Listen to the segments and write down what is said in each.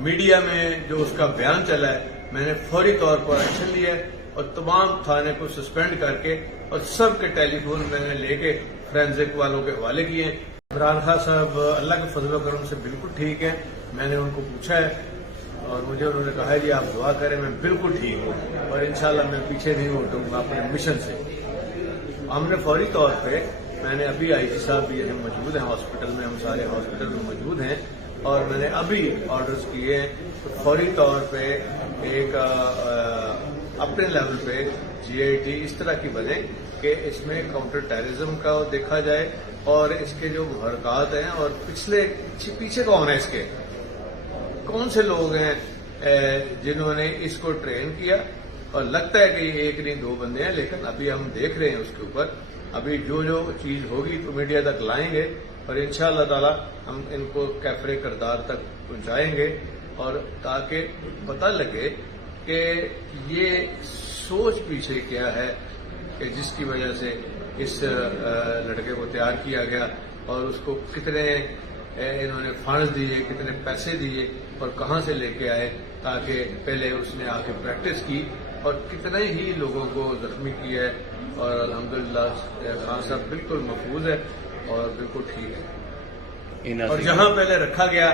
Media में जो उसका बयान चला है, मैंने फौरी तौर पर एक्शन लिया है और तमाम थाने को सस्पेंड करके और सबके टेलीफोन मैंने लेके फोरेंसिक वालों के हवाले किए हैं। इमरान खान साहब अल्लाह के फजल व करम से बिल्कुल ठीक है। मैंने उनको पूछा है और मुझे उन्होंने कहा है जी आप दुआ करें, मैं बिल्कुल ठीक हूँ और इंशाल्लाह मैं पीछे नहीं हटूंगा अपने मिशन से। हमने फौरी तौर पे, मैंने अभी आईजी साहब भी यहाँ मौजूद हैं हॉस्पिटल में, हम सारे हॉस्पिटल में मौजूद हैं और मैंने अभी ऑर्डर्स किए हैं तो फौरी तौर पे एक अपने लेवल पे GIT इस तरह की बने कि इसमें काउंटर टेररिज्म का देखा जाए और इसके जो मुहरकात हैं और पीछे कौन है, इसके कौन से लोग हैं जिन्होंने इसको ट्रेन किया। और लगता है कि ये एक नहीं दो बंदे हैं, लेकिन अभी हम देख रहे हैं उसके ऊपर। अभी जो जो चीज होगी तो मीडिया तक लाएंगे और इंशाअल्लाह ताला हम इनको कैफरे किरदार तक पहुंचाएंगे और ताकि पता लगे कि ये सोच पीछे क्या है कि जिसकी वजह से इस लड़के को तैयार किया गया और उसको कितने इन्होंने फंड्स दिए, कितने पैसे दिए और कहां से लेके आए, ताकि पहले उसने आके प्रैक्टिस की और कितने ही लोगों को जख्मी किया है। और अल्हम्दुलिल्लाह खान साहब बिल्कुल महफूज है और बिल्कुल ठीक है। और जहां पहले रखा गया,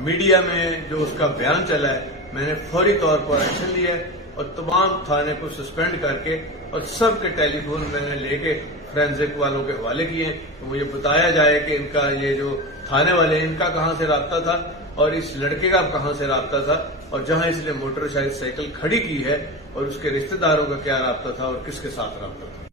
मीडिया में जो उसका बयान चला है, मैंने फौरी तौर पर एक्शन लिया है और तमाम थाने को सस्पेंड करके और सबके टेलीफोन मैंने लेके फोरेंसिक वालों के हवाले किए हैं। तो मुझे बताया जाए कि इनका ये जो थाने वाले, इनका कहां से राब्ता था और इस लड़के का कहां से राब्ता था और जहां इसने मोटरसाइकिल खड़ी की है और उसके रिश्तेदारों का क्या राब्ता था और किसके साथ राब्ता था।